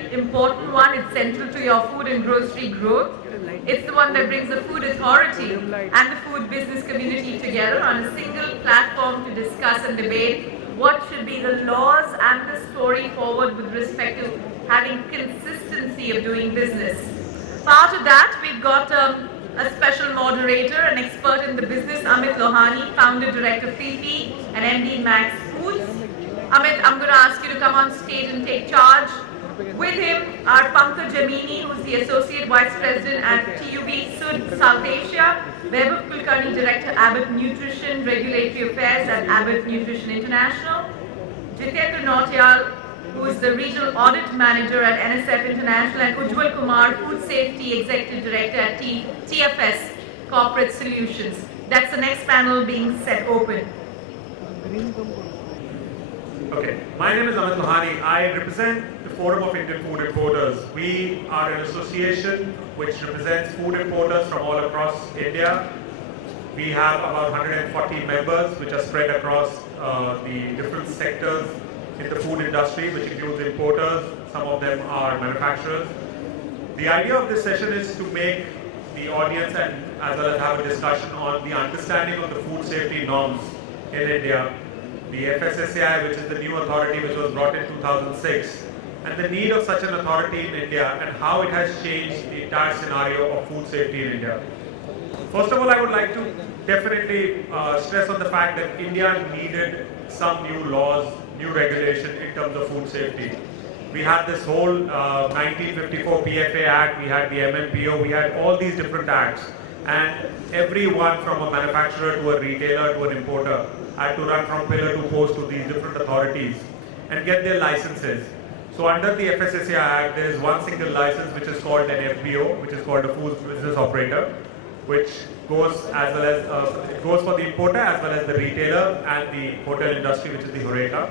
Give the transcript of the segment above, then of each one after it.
very important one. It's central to your food and grocery growth. It's the one that brings the food authority and the food business community together on a single platform to discuss and debate what should be the laws and the story forward with respect to having consistency of doing business. Part of that, we've got a special moderator, an expert in the business, Amit Lohani, founder director FIFI and MD Max Foods. Amit, I'm going to ask you to come on stage and take charge. With him are Pankaj, Jaiminy, who's the associate vice president at TUV Sud South Asia, Vaibhav Kulkarni, director Abbott Nutrition Regulatory Affairs at Abbott Nutrition International, Jitendra Nautiyal, who is the regional audit manager at NSF International, and Ujjwal Kumar, food safety executive director at TFS Corporate Solutions. That's the next panel being set open. Okay, my name is Amit Lohani. I represent the Forum of Indian Food Importers. We are an association which represents food importers from all across India. We have about 140 members which are spread across the different sectors in the food industry, which includes importers. Some of them are manufacturers. The idea of this session is to make the audience and as well as have a discussion on the understanding of the food safety norms in India, the Fssai, which is the new authority which was brought in 2006, and the need of such an authority in India and how it has changed the entire scenario of food safety in India. First of all, I would like to definitely stress on the fact that India needed some new laws, new regulation in terms of food safety. We had this whole 1954 PFA Act, we had the MMPO, we had all these different acts, and everyone from a manufacturer to a retailer to an importer had to run from pillar to post to these different authorities and get their licenses. So under the Fssai Act, there is one single license which is called an FBO, which is called a food business operator, which goes as well as it goes for the importer as well as the retailer and the hotel industry, which is the HoReCa.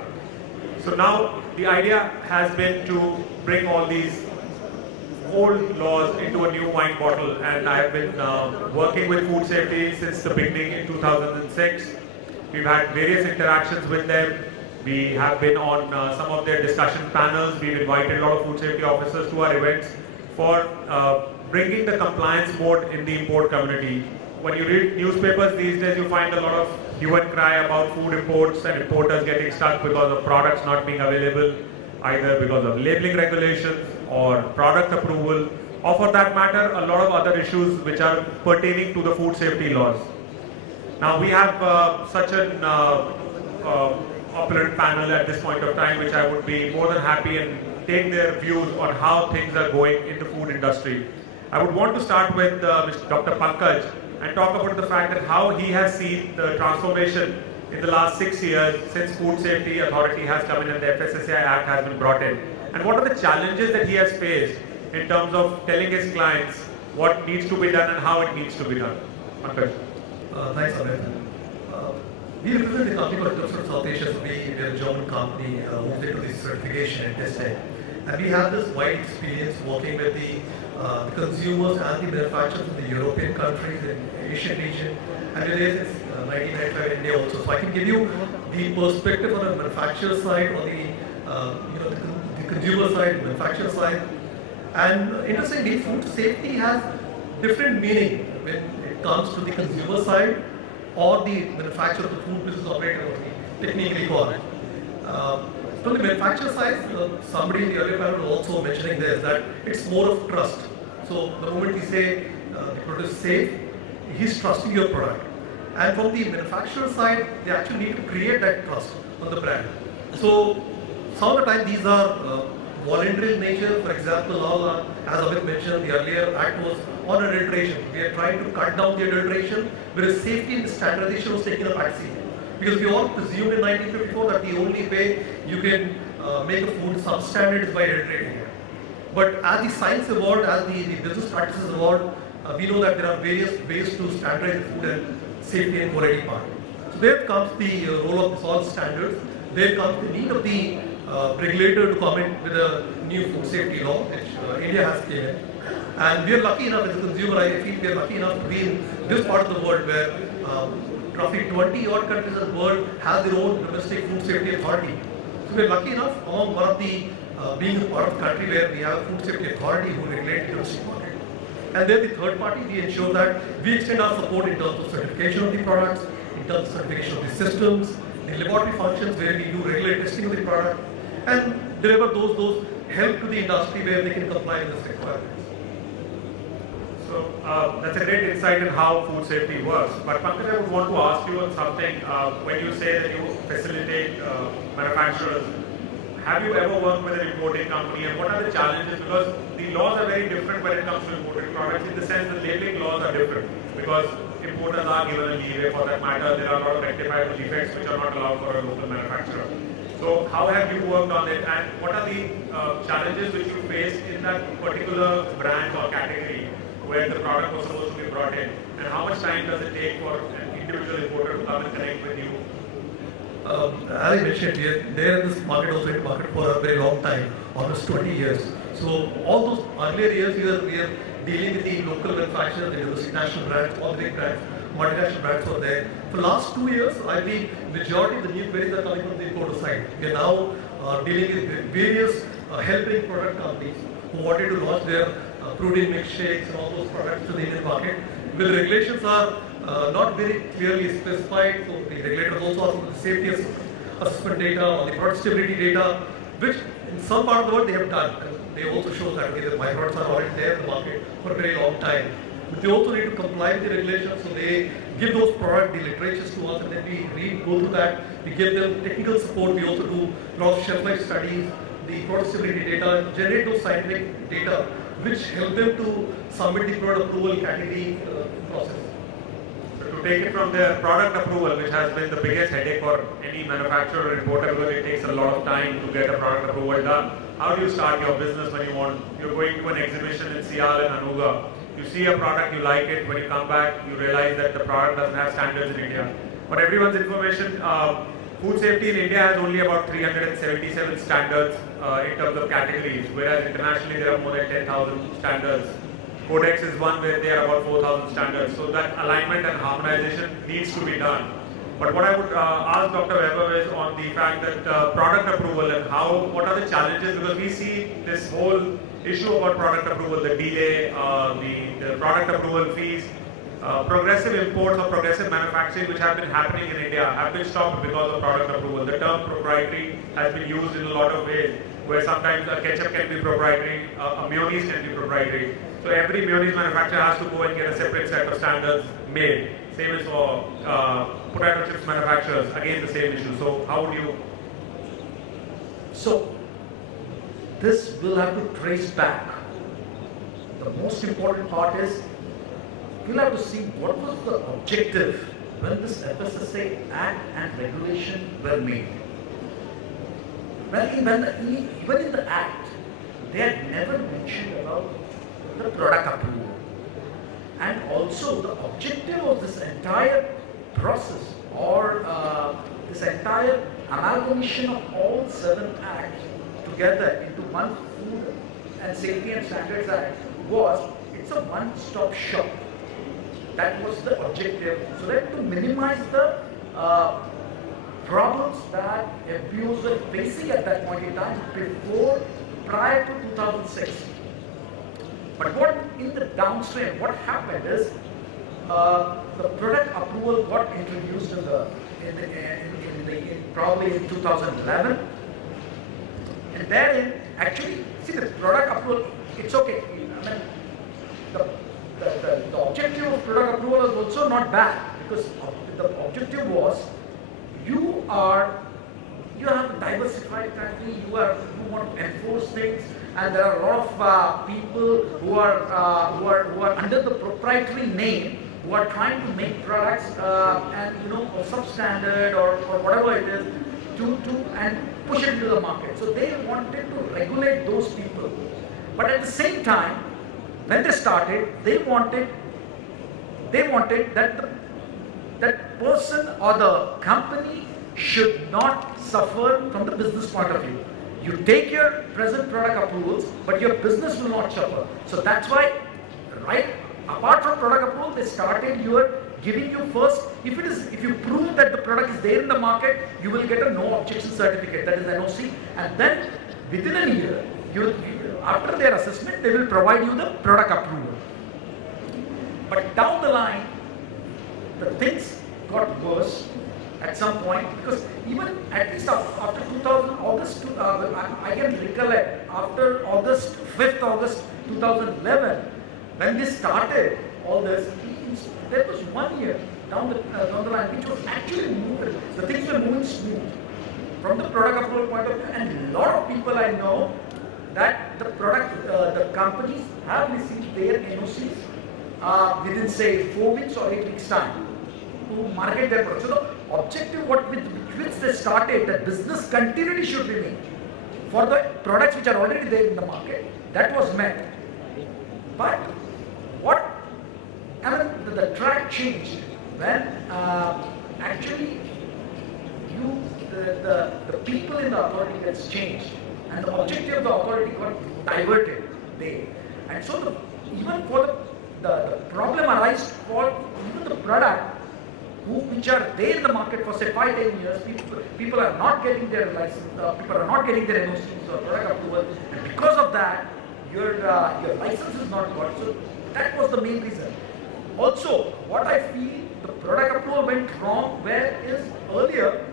So now the idea has been to bring all these old laws into a new wine bottle, and I have been working with food safety since the beginning in 2006. We've had various interactions with them. We have been on some of their discussion panels. We've invited a lot of food safety officers to our events for bringing the compliance mode in the import community. When you read newspapers these days, you find a lot of hue and cry about food imports and importers getting stuck because of products not being available, either because of labeling regulations or product approval, or for that matter, a lot of other issues which are pertaining to the food safety laws. Now we have such an opulent panel at this point of time, which I would be more than happy and take their views on how things are going in the food industry. I would want to start with Dr. Pankaj and talk about the fact that how he has seen the transformation in the last 6 years since Food Safety Authority has come in and the Fssai Act has been brought in. And what are the challenges that he has faced in terms of telling his clients what needs to be done and how it needs to be done. Pankaj. Thanks, Amit. We represent the company called TUV Sud South Asia. So we are a German company who's into this certification and testing. And we have this wide experience working with the consumers and the manufacturers in the European countries, in the Asian region, and we're there since 1995 in India also. So I can give you the perspective on the manufacturer side, or the consumer side, manufacturer side. And interestingly, food safety has different meaning when it comes to the consumer side or the manufacturer of the food business operator, what we technically call it. From the manufacturer side, somebody in the earlier panel was also mentioning this, that it's more of trust. So the moment we say the product is safe, he's trusting your product. And from the manufacturer side, they actually need to create that trust on the brand. So some of the time these are voluntary in nature. For example, now, as Amit mentioned, the earlier act was on adulteration. We are trying to cut down the adulteration, whereas safety and standardization was taking a backseat. Because we all presumed in 1954 that the only way you can make a food substandard is by adulterating it. But as the science evolved, as the business practices evolved, we know that there are various ways to standardize food and safety and quality part. So there comes the role of the salt standards. There comes the need of the regulator to come in with a new food safety law, which India has came in. And we are lucky enough as a consumer, I feel we are lucky enough to be in this part of the world where roughly 20 odd countries in the world have their own domestic food safety authority. So we are lucky enough, among one of the being a part of the country where we have a food safety authority who regulate the domestic market. And then the third party, we ensure that we extend our support in terms of certification of the products, in terms of certification of the systems, the laboratory functions where we do regular testing of the product, and deliver those help to the industry where they can comply with this requirements. So that's a great insight in how food safety works. But Pankaj, I would want to ask you on something. When you say that you facilitate manufacturers, have you ever worked with an importing company, and what are the challenges? Because the laws are very different when it comes to imported products, in the sense that labeling laws are different. Because importers are given a leeway, for that matter, there are a lot of rectifiable defects which are not allowed for a local manufacturer. So how have you worked on it, and what are the challenges which you face in that particular brand or category where the product was supposed to be brought in, and how much time does it take for an individual importer to come and connect with you? As I mentioned, we are there in this market, also in the market for a very long time, almost 20 years. So all those earlier years, we are dealing with the local manufacturers, the international brands, all the big brands, multinational brands were there. For the last 2 years, I think majority of the new queries are coming from the importer side. We are now dealing with various helping product companies who wanted to launch their protein milkshakes and all those products to the Indian market. Well, the regulations are not very clearly specified, so the regulators also ask for the safety assessment data or the product stability data, which in some part of the world they have done. They also show that okay, my products are already there in the market for a very long time. But they also need to comply with the regulations, so they give those product the literatures to us, and then we go through that. We give them technical support. We also do a lot of shelf life studies, the product stability data, generate those scientific data, which help them to submit the product approval category process. So to take it from the product approval, which has been the biggest headache for any manufacturer or importer, because it takes a lot of time to get a product approval done. How do you start your business when you're going to an exhibition in Sial and Anuga? You see a product, you like it. When you come back, you realize that the product doesn't have standards in India. For everyone's information, food safety in India has only about 377 standards in terms of categories, whereas internationally there are more than 10,000 standards. Codex is one where there are about 4,000 standards. So that alignment and harmonization needs to be done. But what I would ask Dr. Vaibhav is on the fact that product approval and what are the challenges, because we see this whole issue about product approval, the delay, the product approval fees, progressive imports or progressive manufacturing which have been happening in India have been stopped because of product approval. The term proprietary has been used in a lot of ways, where sometimes a ketchup can be proprietary, a mayonnaise can be proprietary. So every mayonnaise manufacturer has to go and get a separate set of standards made. Same as for potato chips manufacturers, again the same issue. So how would you? So this will have to trace back. The most important part is we'll have to see what was the objective when this FSSAI Act and regulation were made. Even in the Act, they had never mentioned about the product approval. And also the objective of this entire process, or this entire amalgamation of all 7 acts together into one Food and Safety and Standards Act was, it's a one-stop shop. That was the objective, so that to minimize the problems that FBOs were facing at that point in time prior to 2006. But what in the downstream, what happened is the product approval got introduced probably in 2011, and therein actually see the product approval. It's okay. I mean, the objective of product approval is also not bad, because the objective was you have a diversified country, you want to enforce things, and there are a lot of people who are under the proprietary name, who are trying to make products and of substandard or whatever it is and push it to the market. So they wanted to regulate those people, but at the same time, when they started, they wanted that person or the company should not suffer from the business point of view. You take your present product approvals, but your business will not suffer. So that's why, right, apart from product approval, they started giving you first, if you prove that the product is there in the market, you will get a no objection certificate, that is NOC, and then within a year, after their assessment, they will provide you the product approval. But down the line, the things got worse at some point, because even at least after 2000, August, I can recollect, after August, 5th August 2011, when this started, all this, there was 1 year down the line, which was actually moving, the things were moving smooth from the product approval point of view, and a lot of people I know that the companies have received their NOCs within say 4 weeks or 8 weeks time to market their products. So the objective with which they started, that business continuity should remain for the products which are already there in the market, that was met. But the track changed when actually the people in the authority gets changed and the objective of the authority got diverted there. And so even for the problem arises for even the product which are there in the market for say 5-10 years, people are not getting their license, people are not getting their NOCs or product approval, and because of that, your license is not got. So that was the main reason. Also, what I feel, the product approval went wrong, whereas earlier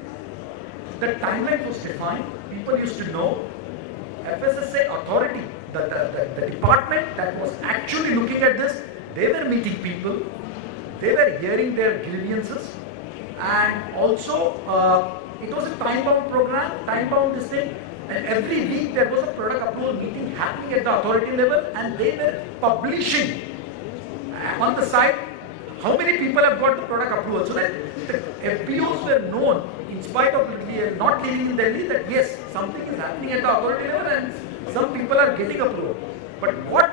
the timeline was defined. People used to know. FSSAI authority, the department that was actually looking at this, they were meeting people, they were hearing their grievances, and also it was a time-bound program, time-bound this thing, and every week there was a product approval meeting happening at the authority level, and they were publishing on the site how many people have got the product approval, so that the FPOs were known, in spite of not living in Delhi, that yes, something is happening at the authority level and some people are getting approval. But what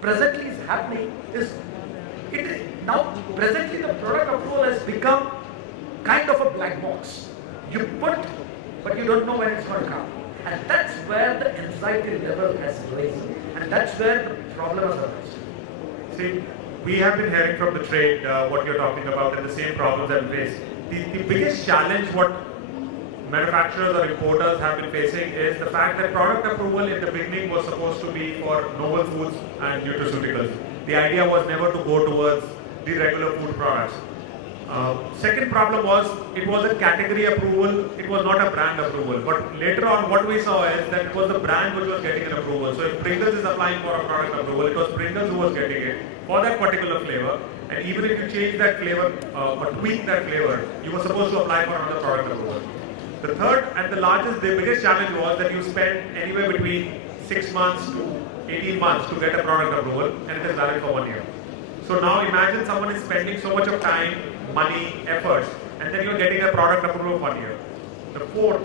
presently is happening is, now presently the product approval has become kind of a black box. You put, but you don't know when it's going to come. And that's where the anxiety level has risen. And that's where the problem has arisen. See, we have been hearing from the trade what you're talking about and the same problems that we face. The biggest challenge what manufacturers or importers have been facing is the fact that product approval in the beginning was supposed to be for novel foods and nutraceuticals. The idea was never to go towards the regular food products. Second problem was, it was a category approval, it was not a brand approval. But later on what we saw is that it was the brand which was getting an approval. So if Pringles is applying for a product approval, it was Pringles who was getting it for that particular flavor. And even if you change that flavor or tweak that flavor, you were supposed to apply for another product approval. The third and the biggest challenge was that you spend anywhere between 6 months to 18 months to get a product approval, and it is valid for 1 year. So now imagine someone is spending so much of time, money, efforts, and then you're getting a product approval of 1 year. The fourth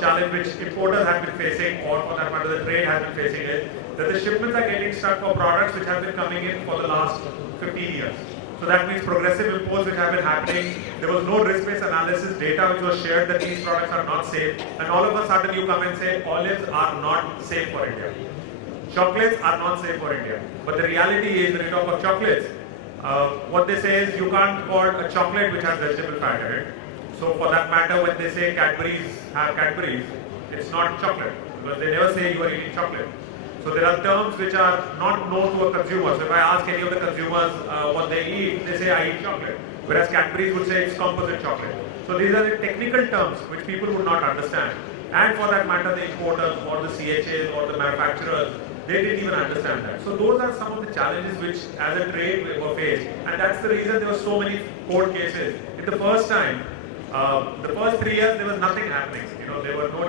challenge which importers have been facing, or for that matter the trade has been facing, is that the shipments are getting stuck for products which have been coming in for the last 15 years. So that means progressive imports which have been happening, there was no risk-based analysis data which was shared that these products are not safe, and all of a sudden you come and say olives are not safe for India. Chocolates are not safe for India. But the reality is, when you talk about chocolates, what they say is you can't call a chocolate which has vegetable fat in it. So for that matter, when they say Cadbury's have Cadbury's, it's not chocolate, because they never say you are eating chocolate. So there are terms which are not known to a consumer. So if I ask any of the consumers what they eat, they say I eat chocolate. Whereas Cadbury's would say it's composite chocolate. So these are the technical terms which people would not understand. And for that matter, the importers or the CHAs or the manufacturers, they didn't even understand that. So those are some of the challenges which as a trade were faced. And that's the reason there were so many court cases. In the first time, the first 3 years there was nothing happening. There were no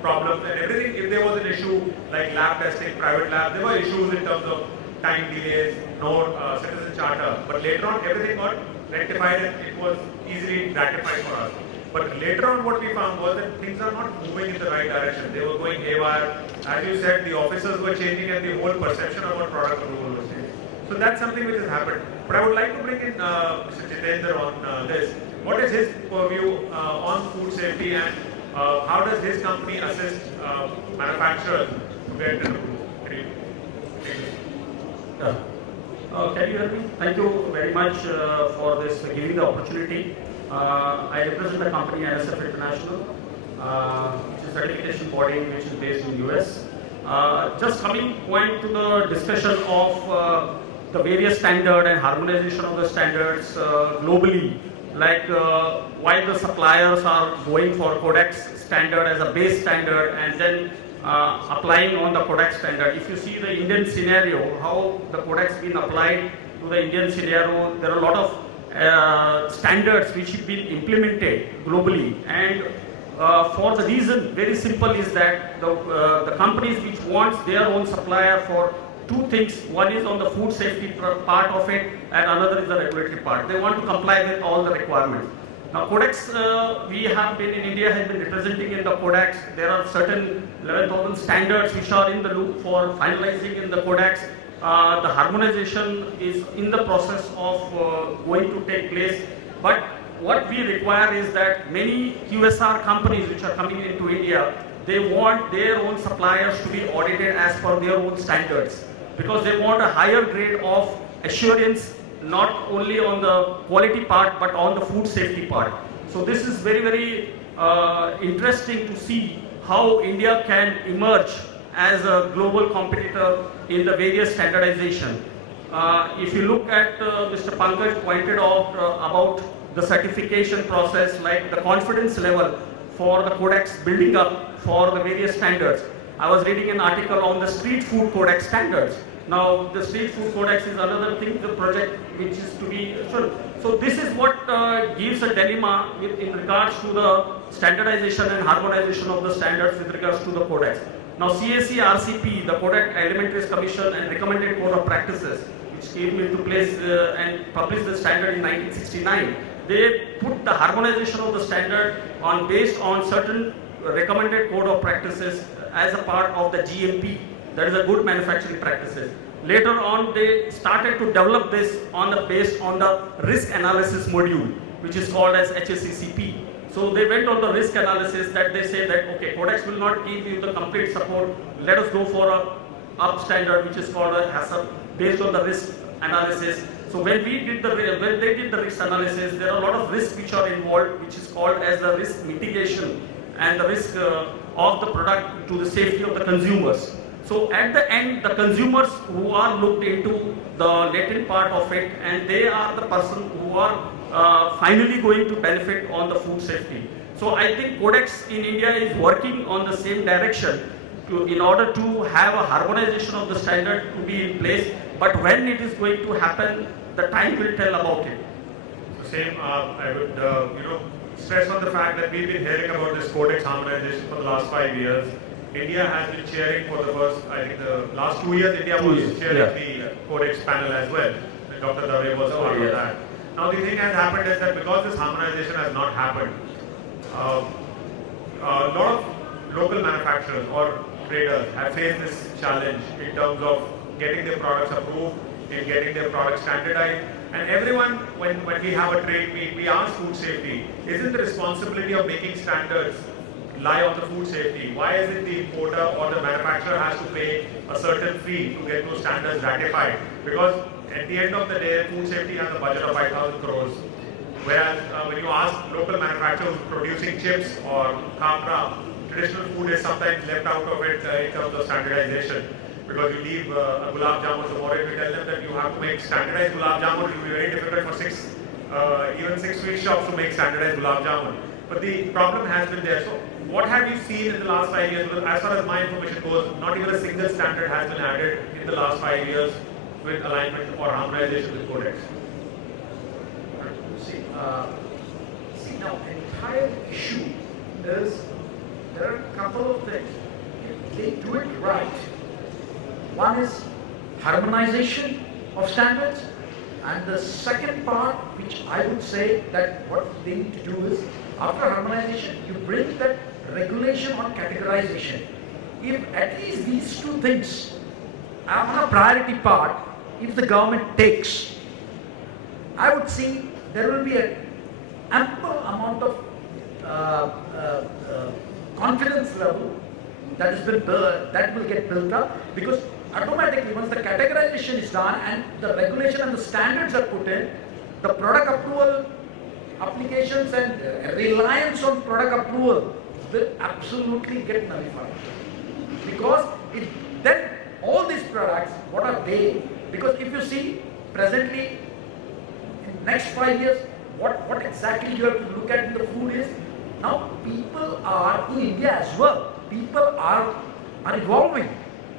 problems and everything. If there was an issue like lab testing, private lab, there were issues in terms of time delays, no citizen charter. But later on everything got rectified and it was easily ratified for us. But later on what we found was that things are not moving in the right direction. They were going haywire. As you said, the officers were changing and the whole perception about product approval was changing. So that's something which has happened. But I would like to bring in Mr. Jitendra on this. What is his purview on food safety, and how does his company assist manufacturers to get an approval? Can you hear me? Thank you very much for this, giving the opportunity. I represent the company NSF International. which is certification body which is based in US. Just coming point to the discussion of the various standard and harmonization of the standards globally, like why the suppliers are going for Codex standard as a base standard and then applying on the Codex standard. If you see the Indian scenario, how the Codex been applied to the Indian scenario, there are a lot of standards which have been implemented globally, and for the reason very simple is that the companies which wants their own supplier for two things, one is on the food safety part of it and another is the regulatory part. They want to comply with all the requirements. Now Codex, we have been in India has been representing in the Codex. There are certain 11,000 standards which are in the loop for finalizing in the Codex. The harmonization is in the process of going to take place, but what we require is that many QSR companies which are coming into India, they want their own suppliers to be audited as per their own standards, because they want a higher grade of assurance, not only on the quality part but on the food safety part. So this is very, very interesting to see how India can emerge as a global competitor in the various standardization. If you look at Mr. Pankaj pointed out about the certification process, like the confidence level for the Codex building up for the various standards. I was reading an article on the street food Codex standards. Now the street food Codex is another thing, the project which is to be assured. So this is what gives a dilemma in regards to the standardization and harmonization of the standards with regards to the Codex. Now CAC RCP, the Codex Elementaries Commission and Recommended Code of Practices, which came into place and published the standard in 1969, they put the harmonization of the standard on based on certain recommended code of practices as a part of the GMP, that is a good manufacturing practices. Later on, they started to develop this based on the risk analysis module, which is called as HACCP. So they went on the risk analysis that they say that, okay, Codex will not give you the complete support. Let us go for a up standard, which is called a HACCP, based on the risk analysis. So when they did the risk analysis, there are a lot of risks which are involved, which is called as the risk mitigation and the risk of the product to the safety of the consumers. So at the end, the consumers who are looked into the latent part of it, and they are the person who are finally going to benefit on the food safety. So I think Codex in India is working on the same direction in order to have a harmonization of the standard to be in place. But when it is going to happen, the time will tell about it. So same, I would stress on the fact that we've been hearing about this Codex harmonization for the last 5 years. India has been cheering for the first, I think the last 2 years, India was chairing the Codex panel as well. And Dr.Vaibhav was part of that. Now the thing has happened is that because this harmonization has not happened, a lot of local manufacturers or traders have faced this challenge in terms of getting their products approved, in getting their products standardized. And everyone, when we have a trade meet, we ask food safety, isn't the responsibility of making standards lie on the food safety? Why is it the importer or the manufacturer has to pay a certain fee to get those standards ratified? Because at the end of the day, food safety has a budget of 5,000 crores. Whereas when you ask local manufacturers producing chips or khapra, traditional food is sometimes left out of it in terms of standardization. Because you leave a gulab jamun tomorrow, if you tell them that you have to make standardized gulab jamun, it will be very difficult for even six sweet shops to make standardized gulab jamun. But the problem has been there. So what have you seen in the last 5 years? Because as far as my information goes, not even a single standard has been added in the last 5 years with alignment or harmonization with Codex. See now, the entire issue is, there are a couple of things. If they do it right, one is harmonization of standards, and the second part, which I would say that what they need to do is, after harmonization, you bring that regulation on categorization. If at least these two things are on a priority part, if the government takes, I would see there will be an ample amount of confidence level that has been built, that will get built up, because automatically once the categorization is done and the regulation and the standards are put in, the product approval applications and reliance on product approval will absolutely get nullified. Because then all these products, what are they? Because if you see presently, in next 5 years, what exactly you have to look at in the food is, now people are, in India as well, people are evolving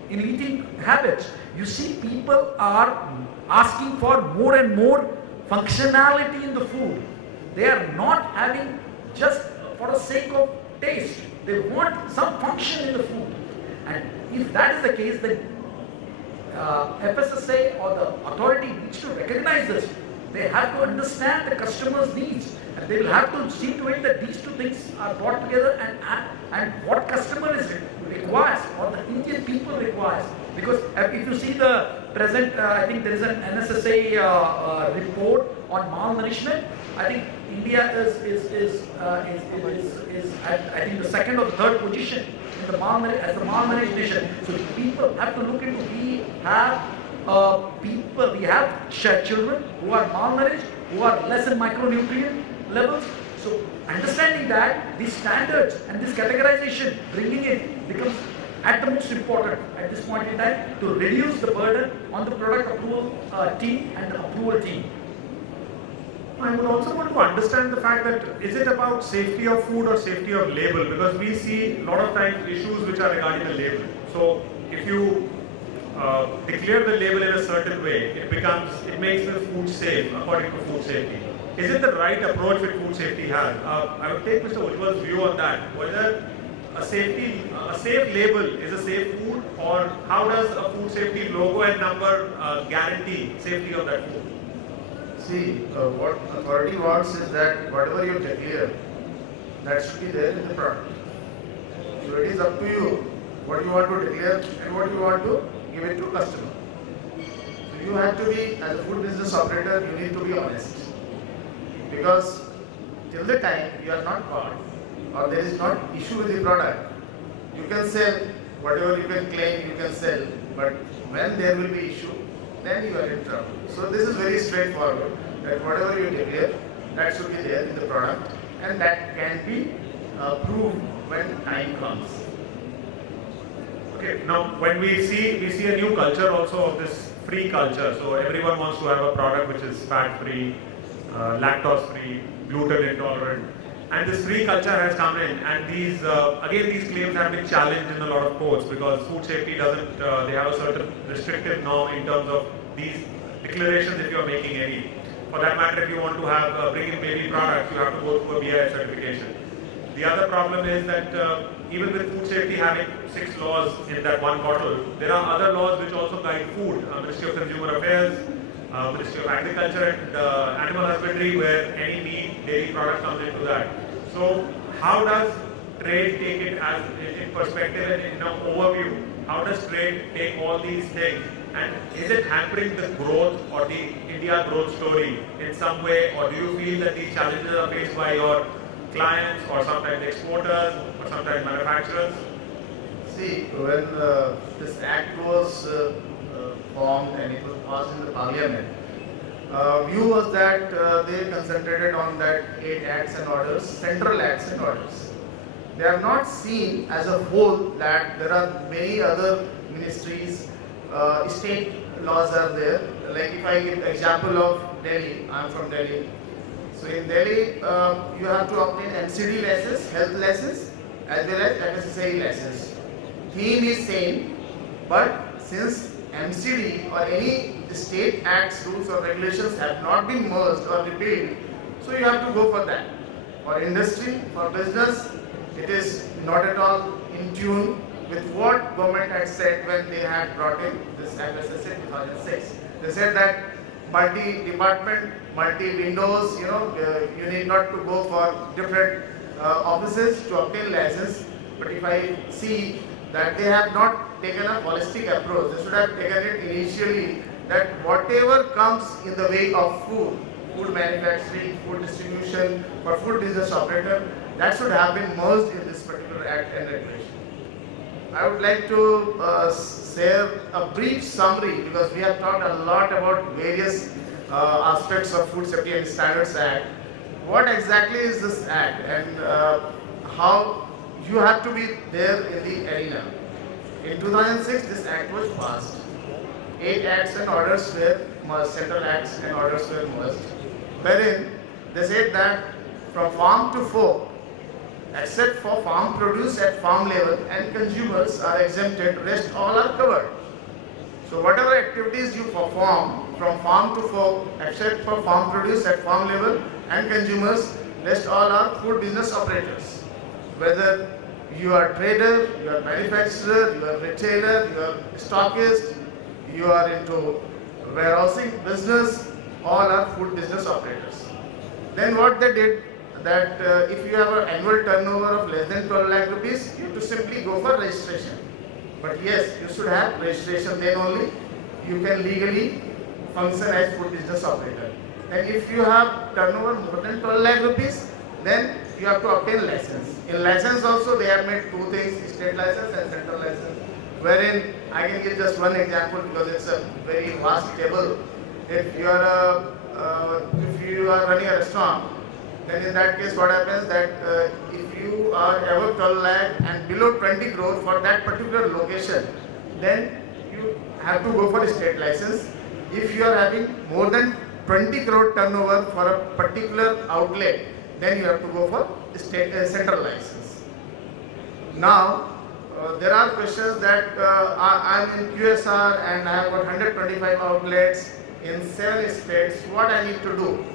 in eating habits. You see, people are asking for more and more functionality in the food. They are not having just for the sake of taste. They want some function in the food. And if that is the case, then FSSAI or the authority needs to recognize this. They have to understand the customer's needs, and they will have to see to it that these two things are brought together and what customer requires or the Indian people requires. Because if you see the present, I think there is an NSSA report on malnourishment. I think India is at, I think, the second or the third position in the as the malnourished nation. So people have to look into. We have we have children who are malnourished, who are less in micronutrient levels. So understanding that these standards and this categorization, bringing it becomes at the most important at this point in time to reduce the burden on the product approval team and the approval team. I would also want to understand the fact that is it about safety of food or safety of label, because we see a lot of times issues which are regarding the label. So if you declare the label in a certain way, it makes the food safe according to food safety. Is it the right approach which food safety has? I would take Mr. Ujjwal's view on that. Whether a safe label is a safe food, or how does a food safety logo and number guarantee safety of that food? See, what authority wants is that whatever you declare, that should be there in the product. So it is up to you what you want to declare and what you want to give it to customer. So you have to be, as a food business operator, you need to be honest. Because till the time you are not caught or there is not issue with the product, you can sell whatever you can claim you can sell, but when there will be issue, then you are in trouble. So this is very straightforward, that whatever you declare, that should be there in the product, and that can be proved when time comes. Okay, now when we see a new culture also of this free culture. So everyone wants to have a product which is fat-free, lactose-free, gluten intolerant, and this free culture has come in. And these claims have been challenged in a lot of courts because food safety doesn't. They have a certain restrictive norm in terms of these declarations if you are making any. For that matter, if you want to have bring in baby products, you have to go through a BIS certification. The other problem is that even with food safety having 6 laws in that one bottle, there are other laws which also guide food. Ministry of Consumer Affairs, Ministry of Agriculture and Animal Husbandry, where any meat, dairy product comes into that. So how does trade take it as in perspective and in an overview? How does trade take all these things? And is it hampering the growth or the India growth story in some way, or do you feel that these challenges are faced by your clients or sometimes exporters or sometimes manufacturers? See, when this act was formed and it was passed in the parliament, view was that they concentrated on that 8 acts and orders, central acts and orders. They are not seen as a whole that there are many other ministries, state laws are there. Like if I give example of Delhi, I am from Delhi. So in Delhi, you have to obtain MCD license, health license, as well as FSSAI license. Theme is same, but since MCD or any state acts, rules or regulations have not been merged or repealed, so you have to go for that. For industry, for business, it is not at all in tune with what government had said when they had brought in this FSSAI 2006. They said that multi-department, multi-windows, you need not to go for different offices to obtain license. But if I see that they have not taken a holistic approach, they should have taken it initially that whatever comes in the way of food manufacturing, food distribution, for food business operator, that should have been merged in this particular act and regulation. I would like to share a brief summary, because we have talked a lot about various aspects of Food Safety and Standards Act. What exactly is this act, and how you have to be there in the arena. In 2006, this act was passed. 8 acts and orders were merged, central acts and orders were merged, wherein they said that from farm to fork, except for farm produce at farm level and consumers are exempted, rest all are covered. So whatever activities you perform from farm to fork, except for farm produce at farm level and consumers, rest all are food business operators. Whether you are trader, you are manufacturer, you are retailer, you are stockist, you are into warehousing business, all are food business operators. Then what they did, that if you have an annual turnover of less than 12 lakh rupees, you have to simply go for registration. But yes, you should have registration, then only you can legally function as food business operator. And if you have turnover more than 12 lakh rupees, then you have to obtain license. In license also they have made 2 things, state license and central license, wherein I can give just one example because it's a very vast table. If you are running a restaurant, then in that case what happens that if you are above 12 lakh and below 20 crore for that particular location, then you have to go for a state license. If you are having more than 20 crore turnover for a particular outlet, then you have to go for state central license. Now there are questions that I am in QSR and I have got 125 outlets in 7 states. What I need to do?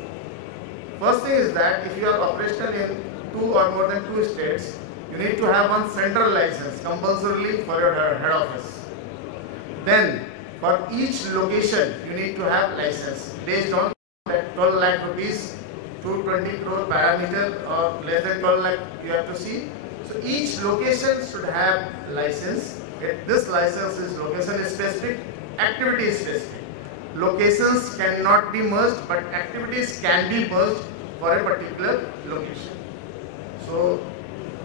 First thing is that if you are operational in 2 or more than 2 states, you need to have one central license compulsorily for your head office. Then for each location you need to have license based on that 12 lakh rupees to 20 crore parameter or less than 12 lakh you have to see. So each location should have license. This license is location specific, activity specific. Locations cannot be merged, but activities can be merged for a particular location. So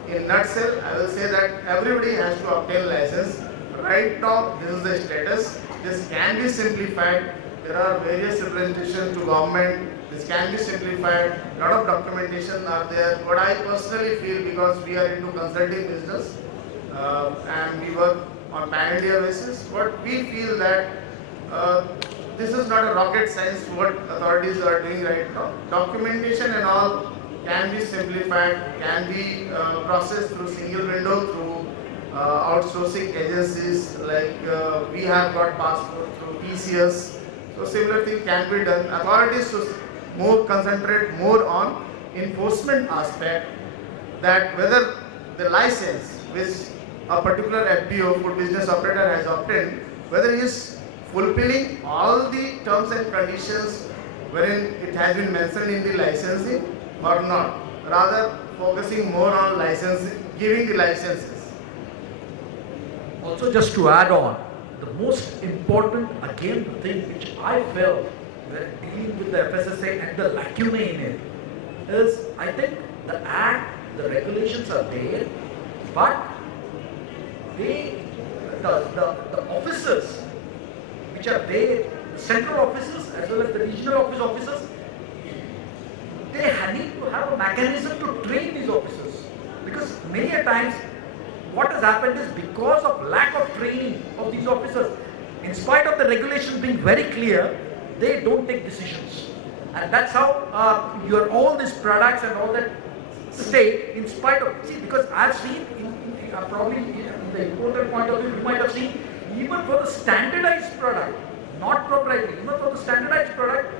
in nutshell, I will say that everybody has to obtain license. Right now, this is the status. This can be simplified. There are various representations to government. This can be simplified. A lot of documentation are there. What I personally feel, because we are into consulting business and we work on pan-India basis, what we feel that this is not a rocket science what authorities are doing right now. Documentation and all can be simplified, can be processed through single window, through outsourcing agencies like we have got passport through TCS. So similar thing can be done. Authorities should concentrate more on enforcement aspect, that whether the license which a particular FBO, food business operator, has obtained, whether he is fulfilling all the terms and conditions wherein it has been mentioned in the licensing or not, rather focusing more on licensing, giving the licenses. Also, just to add on, the most important, again, the thing which I felt when dealing with the FSSA and the lacunae in it is, I think the act, the regulations are there, but the officers which are there, the central officers as well as the regional officers, they need to have a mechanism to train these officers, because many a times what has happened is, because of lack of training of these officers, in spite of the regulations being very clear, they don't take decisions. And that's how all these products and all that stay, in spite of, see, because I've seen, probably in the importer point of view, you might have seen, even for the standardized product, not proprietary, even for the standardized product,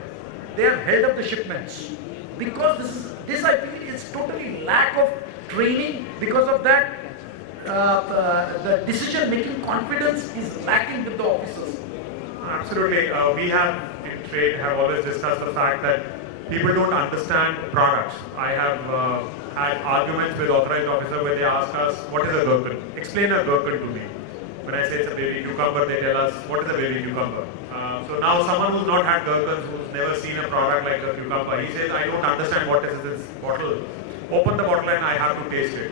they have held up the shipments. Because this I feel is totally lack of training. Because of that, the decision-making confidence is lacking with the officers. Absolutely. We have in trade have always discussed the fact that people don't understand products. I have had arguments with authorized officers where they ask us, what is a gherkin? Explain a gherkin to me. When I say it's a baby cucumber, they tell us, what is a baby cucumber? So now someone who's not had gherkins, who's never seen a product like a cucumber, he says, I don't understand what is this bottle. Open the bottle and I have to taste it.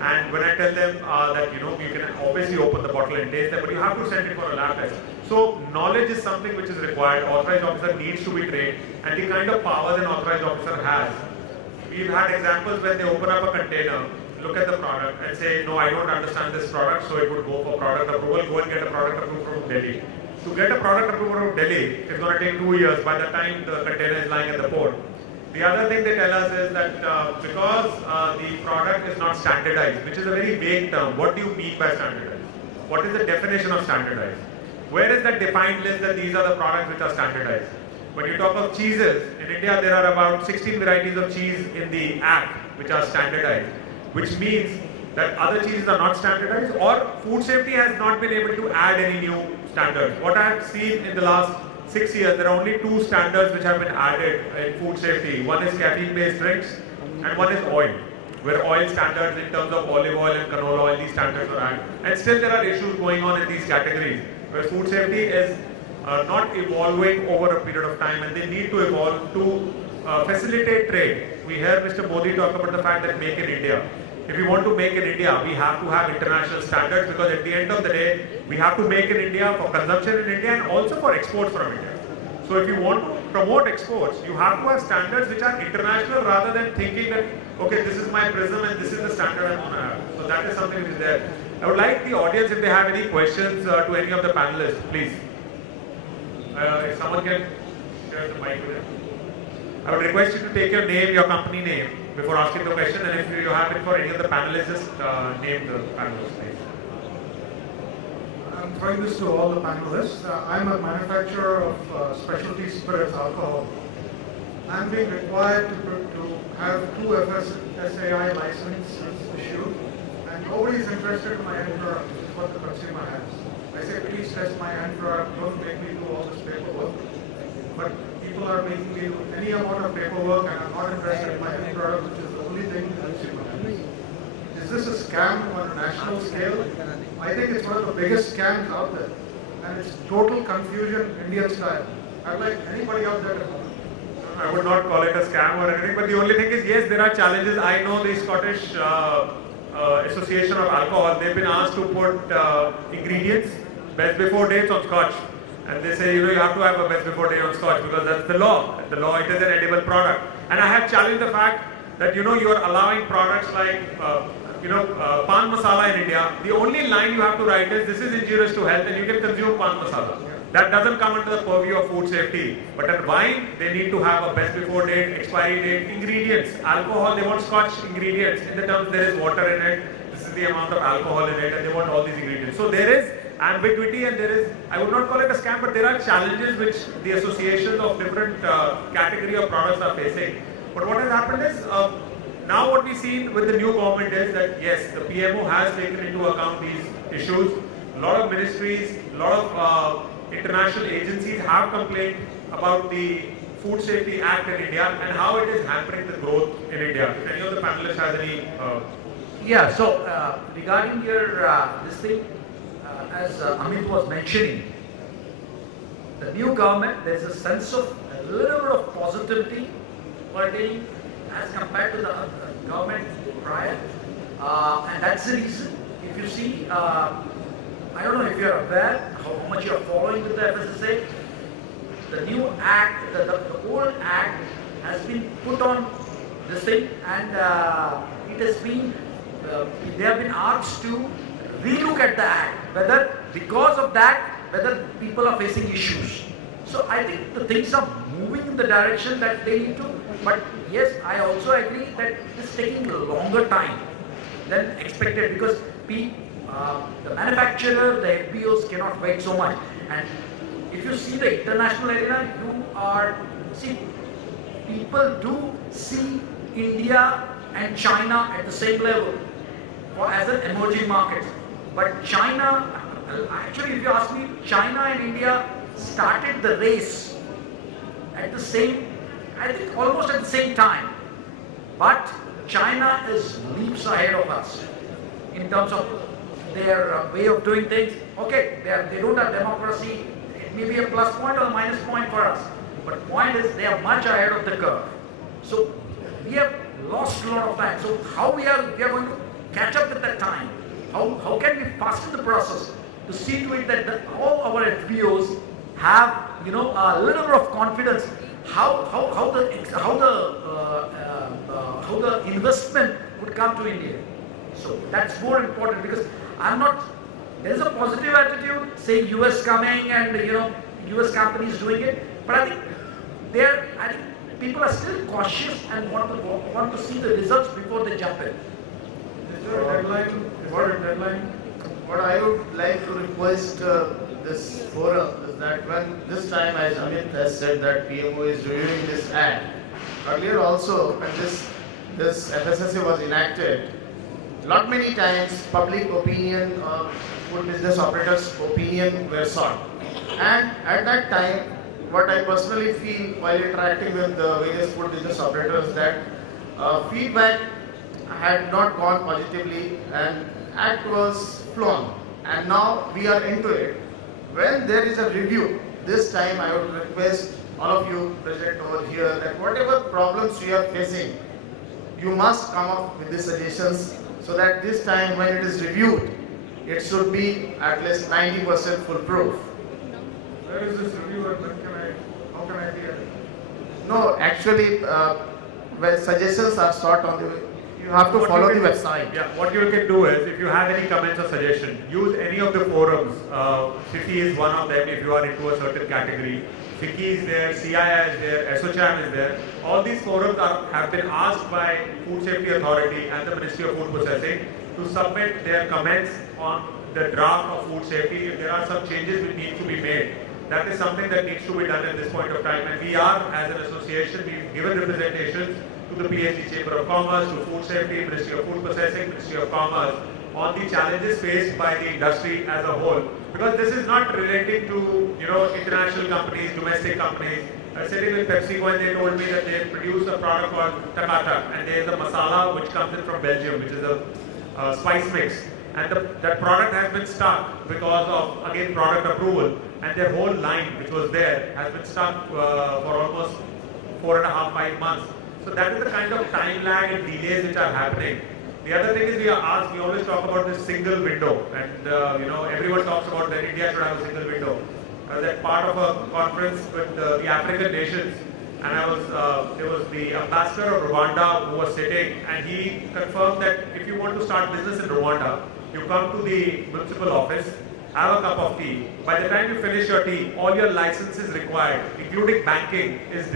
And when I tell them that, you can obviously open the bottle and taste it, but you have to send it for a lab test. So knowledge is something which is required. Authorized officer needs to be trained, and the kind of powers an authorized officer has. We've had examples when they open up a container. A look at the product and say, no, I don't understand this product, so it would go for product approval, go and get a product approval from Delhi. To get a product approval from Delhi, it's going to take 2 years by the time the container is lying at the port. The other thing they tell us is that because the product is not standardized, which is a very vague term, what do you mean by standardized? What is the definition of standardized? Where is that defined list that these are the products which are standardized? When you talk of cheeses, in India there are about 16 varieties of cheese in the Act which are standardized, which means that other cheeses are not standardized, or food safety has not been able to add any new standards. What I have seen in the last 6 years, there are only 2 standards which have been added in food safety. One is caffeine-based drinks and one is oil, where oil standards in terms of olive oil and canola oil, these standards are added. And still there are issues going on in these categories, where food safety is not evolving over a period of time, and they need to evolve to facilitate trade. We hear Mr. Modi talk about the fact that make in India. If we want to make in India, we have to have international standards, because at the end of the day, we have to make in India for consumption in India and also for exports from India. So if you want to promote exports, you have to have standards which are international rather than thinking that, okay, this is my prism and this is the standard I want to have. So that is something which is there. I would like the audience, if they have any questions to any of the panelists, please. If someone can share the mic with them. I would request you to take your name, your company name, before asking the question, and if you have it for any of the panelists, just name the panelists, please. I'm throwing this to all the panelists. I'm a manufacturer of specialty spirits alcohol. I'm being required to have 2 FSSAI licenses issued, and nobody is interested in my end product, which is what the consumer has. I say, please test my end product, don't make me do all this paperwork. But people are making me do any amount of paperwork, and I'm not interested in my end product, which is the only thing the consumer has. Is this a scam on a national scale? I think it's one of the biggest scams out there, and it's total confusion, Indian style. I'd like anybody out there to comment. I would not call it a scam or anything, but the only thing is, yes, there are challenges. I know the Scottish Association of Alcohol, they've been asked to put ingredients, best before dates on scotch. And they say, you have to have a best before date on scotch, because that's the law. The law, it is an edible product. And I have challenged the fact that, you are allowing products like, pan masala in India. The only line you have to write is, this is injurious to health and you can consume pan masala. That doesn't come under the purview of food safety. But in wine, they need to have a best before date, expiry date, ingredients. Alcohol, they want scotch ingredients. In the terms, there is water in it, this is the amount of alcohol in it, and they want all these ingredients. So there is ambiguity, and there is, I would not call it a scam, but there are challenges which the associations of different category of products are facing. But what has happened is, now what we see with the new government is that, yes, the PMO has taken into account these issues. A lot of ministries, a lot of international agencies have complained about the Food Safety Act in India and how it is hampering the growth in India. If any of the panelists has any... Yeah, so regarding your this thing, as Amit was mentioning, the new government, there's a sense of a little bit of positivity pertaining as compared to the government prior, and that's the reason. If you see, I don't know if you're aware how much you're following with the FSSA. The new act, the old act has been put on this thing, and it has been, they have been asked to relook at the act, whether because of that, whether people are facing issues. So I think the things are moving in the direction that they need to, but yes, I also agree that it's taking a longer time than expected, because the manufacturer, the FBOs cannot wait so much. And if you see the international arena, people do see India and China at the same level as an emerging market. But China, actually if you ask me, China and India started the race at the same, I think almost at the same time. But China is leaps ahead of us in terms of their way of doing things. Okay, they don't have democracy. It may be a plus point or a minus point for us. But point is, they are much ahead of the curve. So we have lost a lot of time. So how we are going to catch up with that time? How can we fasten the process to see to it that all our FBOs have a little bit of confidence? How the investment would come to India? So that's more important because I'm not, there is a positive attitude saying US coming and US companies doing it, but I think I think people are still cautious and want to see the results before they jump in. Is there a deadline? Is there a deadline? What I would like to request this forum is that when this time, as Amit has said, that PMO is reviewing this act, earlier also when this FSSA was enacted, not many times public opinion or food business operators' opinion were sought. And at that time, what I personally feel while interacting with the various food business operators, that feedback had not gone positively and act was flown. And now we are into it. When there is a review, this time I would request all of you present over here that whatever problems you are facing, you must come up with the suggestions so that this time when it is reviewed, it should be at least 90% foolproof. Where is this review and how can I be at it? No, actually, when suggestions are sought on the, you have to follow the website. Yeah, what you can do is, if you have any comments or suggestions, use any of the forums. FIFI is one of them if you are into a certain category. FIFI is there, CII is there, SOCHAM is there. All these forums have been asked by Food Safety Authority and the Ministry of Food Processing to submit their comments on the draft of food safety. If there are some changes which need to be made, that is something that needs to be done at this point of time. And we are, as an association, we've given representations to the PhD Chamber of Commerce, to Food Safety, Ministry of Food Processing, Ministry of Commerce, on the challenges faced by the industry as a whole. Because this is not relating to, international companies, domestic companies. I was sitting with PepsiCo and they told me that they produce a product called Takata, and there is a masala which comes in from Belgium, which is a spice mix. And that product has been stuck because of, again, product approval. And their whole line, which was there, has been stuck for almost 4.5, 5 months. So that is the kind of time lag and delays which are happening. The other thing is we always talk about this single window, and everyone talks about that India should have a single window. I was at part of a conference with the African nations, and there was the ambassador of Rwanda who was sitting, and he confirmed that if you want to start business in Rwanda, you come to the municipal office, have a cup of tea. By the time you finish your tea, all your licenses required, including banking, is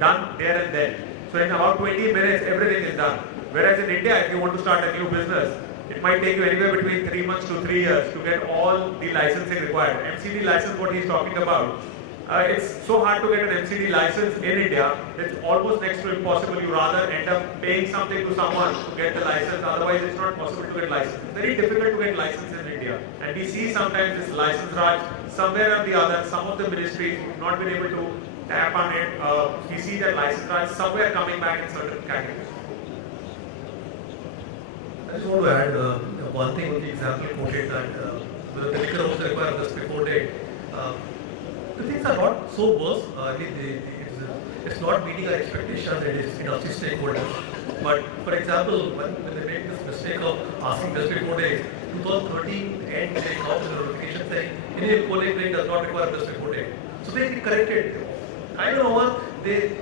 done there and then. So in about 20 minutes, everything is done. Whereas in India, if you want to start a new business, it might take you anywhere between 3 months to 3 years to get all the licensing required. MCD license, what he's talking about, it's so hard to get an MCD license in India, it's almost next to impossible. You rather end up paying something to someone to get the license, otherwise it's not possible to get license. It's very difficult to get license in India. And we see sometimes this license raj, somewhere or the other, some of the ministries have not been able to tap on it. We see that license raj somewhere coming back in certain categories. I just want to add one thing with the example quoted that the liquor also requires just before date. The things are not so worse. It's not meeting our expectations and its industry stakeholders. But for example, when they make this mistake of asking just before date, 2013 end they come with a notification saying Indian coaling plane does not require just before date. So they corrected. I don't know what this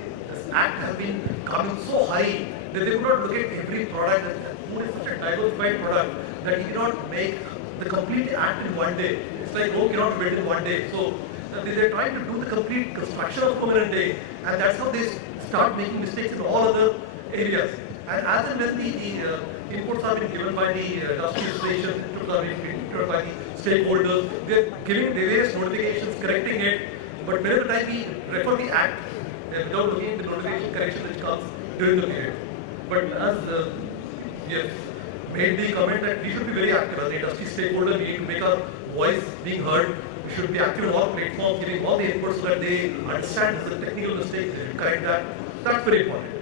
act has been coming so high that they could not look at every product. Food is such a diversified product that you cannot make the complete act in one day. It's like Rome cannot build in one day. So they're trying to do the complete construction of Kumar in a day, and that's how they start making mistakes in all other areas. And as and when the inputs are being given by the industry associations, inputs are being given by the stakeholders, they're giving the various notifications, correcting it, but many of the time we refer the act without looking at the notification correction which comes during the period. But as we have made the comment that we should be very active as the industry stakeholder, we need to make our voice being heard. We should be active on all platforms, giving all the inputs so that they understand this is a technical mistake, they should correct that. That's very important.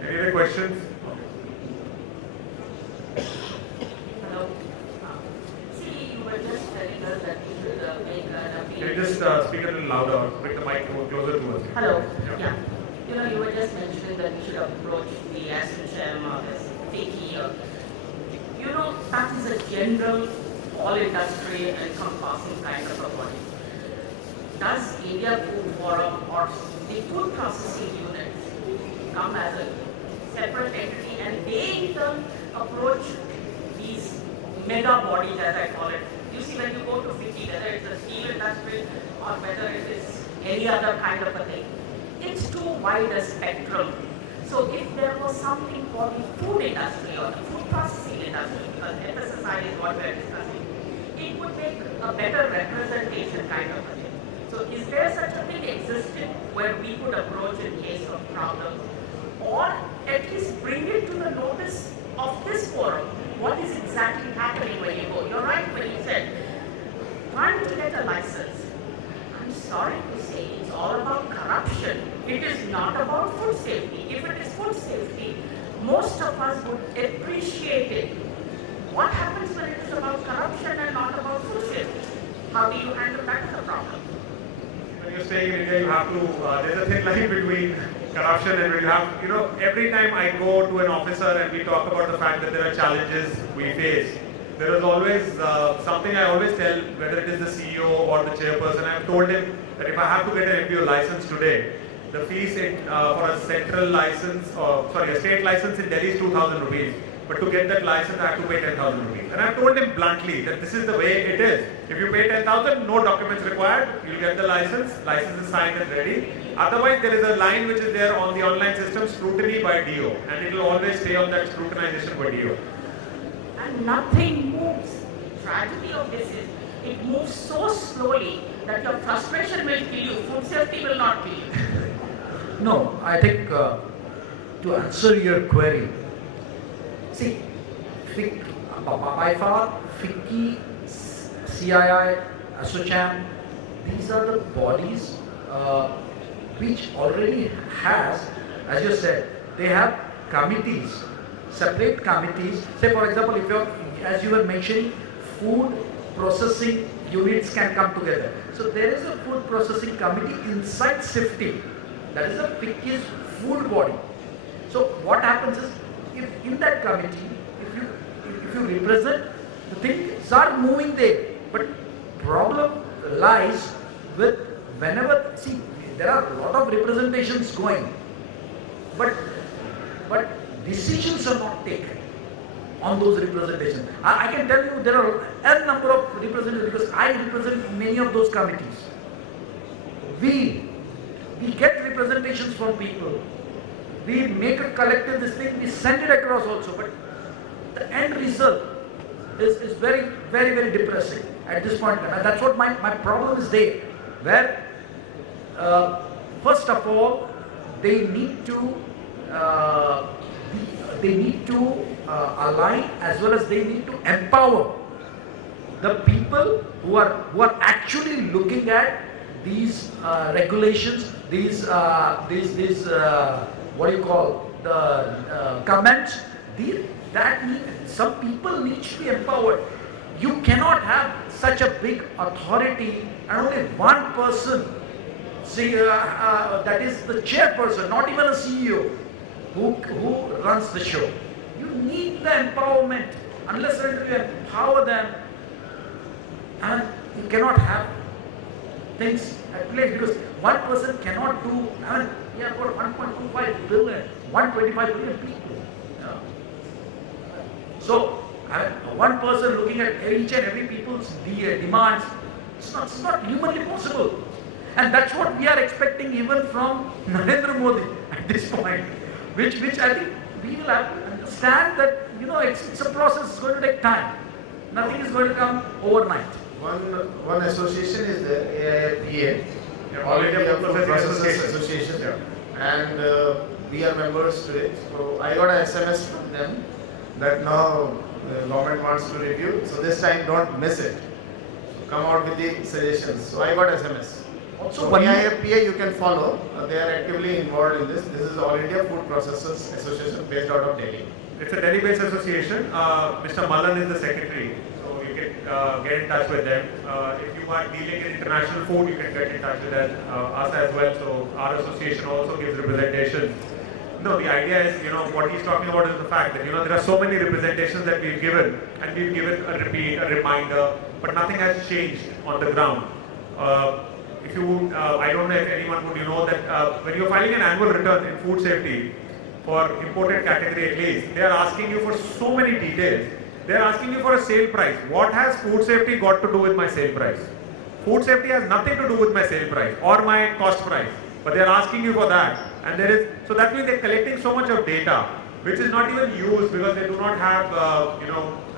Any other questions? Hello. See, you were just telling us that we should make an appeal. Can you just speak a little louder or bring the mic more closer to us? Hello. Yeah. You were just mentioning that we should approach the SHM as FIFI. That is a general all industry encompassing kind of a body. Does India Food Forum or the food processing units come as a separate entity, and they in turn approach these mega bodies, as I call it. You see, when you go to FIFI, whether it's the steel industry or whether it is any other kind of a thing, it's too wide a spectrum. So if there was something for the food industry or the food processing industry, because Fssai is what we're discussing, it would make a better representation kind of a thing. So is there such a thing existing where we could approach in case of problems, or at least bring it to the notice of this forum? What is exactly happening when you go? You're right when you said, trying to get a license. I'm sorry to say, it's all about corruption. It is not about food safety. If it is food safety, most of us would appreciate it. What happens when it is about corruption and not about food safety? How do you handle that as a problem? When you're staying in India, you have to, there's a thin line between corruption and you have, every time I go to an officer and we talk about the fact that there are challenges we face, there is always something I always tell, whether it is the CEO or the chairperson. I've told him that if I have to get an MBO license today, the fees for a central license, a state license in Delhi is 2,000 rupees. But to get that license, I have to pay 10,000 rupees. And I've told him bluntly that this is the way it is. If you pay 10,000, no documents required, you'll get the license is signed and ready. Otherwise, there is a line which is there on the online system, scrutiny by DO. And it will always stay on that scrutinization by DO. And nothing moves. Tragedy of this is, it moves so slowly that your frustration will kill you. Food safety will not kill you. No, I think to answer your query, see, by far, FIFI, CII, ASSOCHAM, these are the bodies which already has, as you said, they have committees, separate committees. Say for example, if you're, as you were mentioning, food processing units can come together. So there is a food processing committee inside SIFTI. That is a FIFI's food body. So what happens is, if in that committee, if you represent, the things are moving there. But problem lies with whenever, see, there are a lot of representations going, but decisions are not taken on those representations. I can tell you there are a number of representatives because I represent many of those committees. We get representations from people. We make a collective this thing, we send it across also, but the end result is very, very, very depressing at this point. And that's what my problem is there, where first of all, they need to align as well as they need to empower the people who are actually looking at these regulations, these what do you call the comments. Some people need to be empowered. You cannot have such a big authority and only one person, that is the chairperson, not even a CEO, who runs the show. You need the empowerment. Unless you empower them, and you cannot have things at play, because one person cannot do. I mean, we have got 1.25 billion, 125 billion people. So, one person looking at each and every people's demands, it's not humanly possible. And that's what we are expecting even from Narendra Modi at this point, which I think we will have to understand that, it's a process, it's going to take time. Nothing is going to come overnight. One association is the AIPA, All India Food Processors Association, and we are members to it. So I got an SMS from them that now the government wants to review, so this time don't miss it. So come out with the suggestions. So I got SMS. Also, AIPA you can follow. They are actively involved in this. This is the All India Food Processors Association based out of Delhi. It's a Delhi-based association. Mr. Malan is the secretary, so you can get in touch with them. If you are dealing in international food, you can get in touch with us as well. So our association also gives representation. No, the idea is, what he's talking about is the fact that, there are so many representations that we've given, and we've given a repeat, a reminder, but nothing has changed on the ground. I don't know if anyone would, that when you're filing an annual return in food safety, for imported category at least, they are asking you for so many details. They are asking you for a sale price. What has food safety got to do with my sale price? Food safety has nothing to do with my sale price or my cost price. But they are asking you for that. And there is, so that means they are collecting so much of data, which is not even used because they do not have,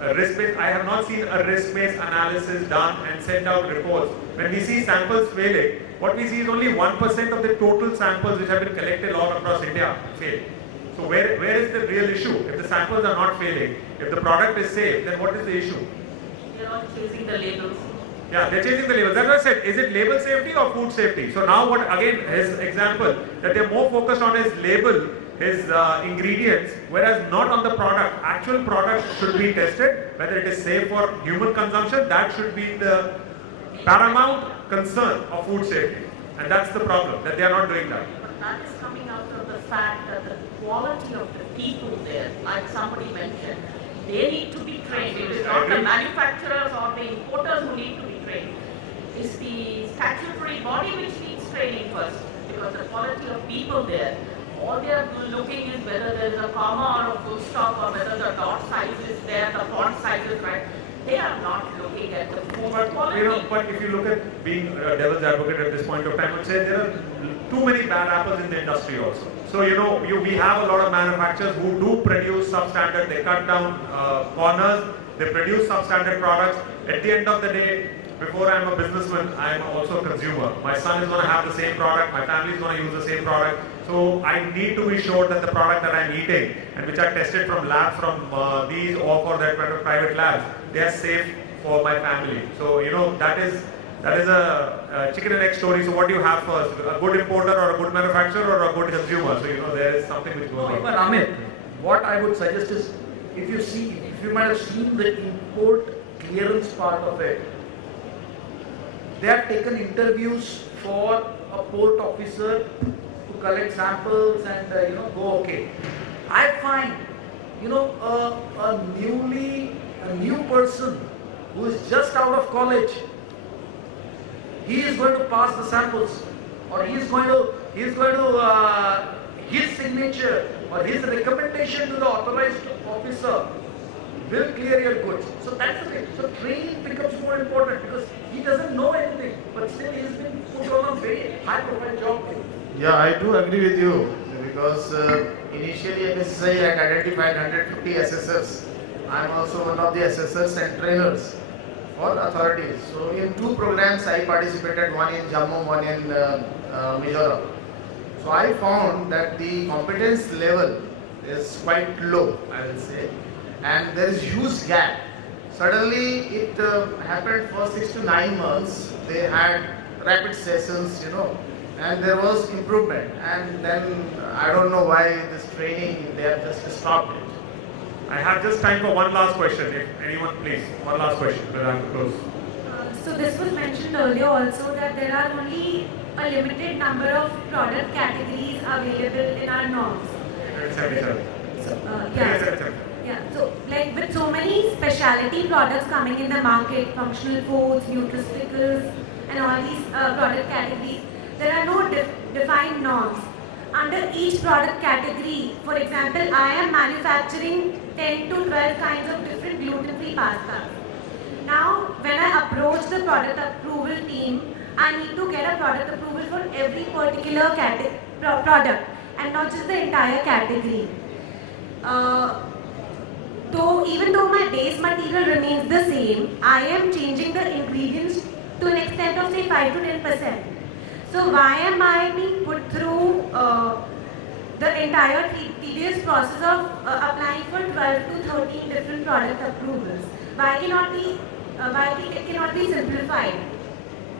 a risk-based. I have not seen a risk-based analysis done and sent out reports. When we see samples failing, what we see is only 1% of the total samples which have been collected all across India fail. So where is the real issue? If the samples are not failing, if the product is safe, then what is the issue? They're not chasing the labels. Yeah, they're chasing the labels. That's what I said. Is it label safety or food safety? So now what, again, his example, that they're more focused on his label, his ingredients, whereas not on the product. Actual product should be tested, whether it is safe for human consumption. That should be the paramount concern of food safety. And that's the problem, that they are not doing that. But that is coming out of the fact that the quality of the people there, like somebody mentioned, they need to be trained. It is not the manufacturers or the importers who need to be trained. It's the statutory body which needs training first, because the quality of people there, all they are looking is whether there is a comma or a full stop, or whether the dot size is there, the font size is right. They are not looking at the food quality. But if you look at being a devil's advocate at this point of time, I would say there are too many bad apples in the industry also. So we have a lot of manufacturers who do produce substandard. They cut down corners. They produce substandard products. At the end of the day, before I'm a businessman, I'm also a consumer. My son is going to have the same product. My family is going to use the same product. So I need to be sure that the product that I'm eating and which are tested from labs from these or for that private labs, they are safe for my family. So that is a chicken and egg story. So what do you have first? A good importer or a good manufacturer or a good consumer? So there is something which goes on. But Amit, what I would suggest is, if you might have seen the import clearance part of it, they have taken interviews for a port officer to collect samples and go okay. I find a new person who is just out of college, he is going to pass the samples, or his signature or his recommendation to the authorized officer will clear your goods. So that's the thing. So training becomes more important because he doesn't know anything, but still he has been put on a very high profile job. Yeah, I do agree with you, because initially FSSAI had identified 150 assessors. I am also one of the assessors and trainers for authorities. So in 2 programs I participated, one in Jammu, one in Mizoram. So I found that the competence level is quite low, I will say, and there is huge gap. Suddenly it happened for 6 to 9 months. They had rapid sessions, and there was improvement. And then I don't know why this training, they have just stopped it. I have just time for one last question. If anyone, please, one last question, then I will close. So this was mentioned earlier also that there are only a limited number of product categories available in our norms. 77. So, yeah. So like with so many specialty products coming in the market, functional foods, nutraceuticals, and all these product categories, there are no defined norms. Under each product category, for example, I am manufacturing 10 to 12 kinds of different gluten-free pastas. Now, when I approach the product approval team, I need to get a product approval for every particular product and not just the entire category. Even though my base material remains the same, I am changing the ingredients to an extent of say 5 to 10%. So why am I being put through the entire tedious process of applying for 12 to 13 different product approvals? Why it cannot be simplified?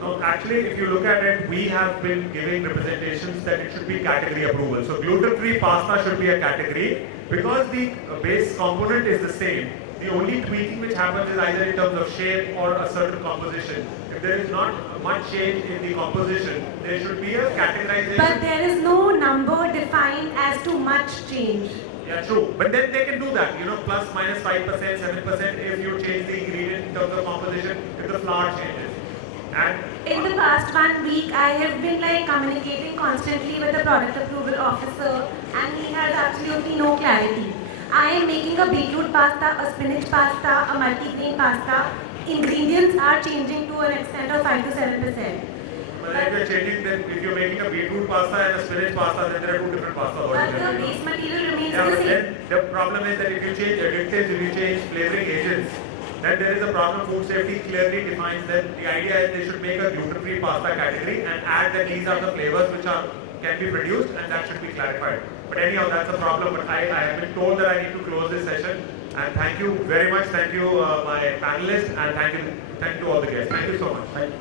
No, actually, if you look at it, we have been giving representations that it should be category approval. So gluten-free pasta should be a category because the base component is the same. The only tweaking which happens is either in terms of shape or a certain composition. If there is not much change in the composition, there should be a categorization. But there is no number defined as to much change. Yeah, true. But then they can do that, plus minus 5%, 7% if you change the ingredient in terms of composition, if the flour changes. And in the past 1 week, I have been like communicating constantly with the product approval officer, and he has absolutely no clarity. I am making a beetroot pasta, a spinach pasta, a multi-grain pasta. Ingredients are changing to an extent of 5 to 7%. But if you're changing, then if you're making a beetroot pasta and a spinach pasta, then there are two different pastas But the altogether. base material remains Yeah, the but same. then the problem is that if you change additives, if you change flavoring agents, then there is a problem. Food safety clearly defines that the idea is they should make a gluten-free pasta category and add that these are the flavors which can be produced, and that should be clarified. But anyhow, that's a problem. But I have been told that I need to close this session. And thank you very much. Thank you, my panelists, and thank you to all the guests. Thank you so much.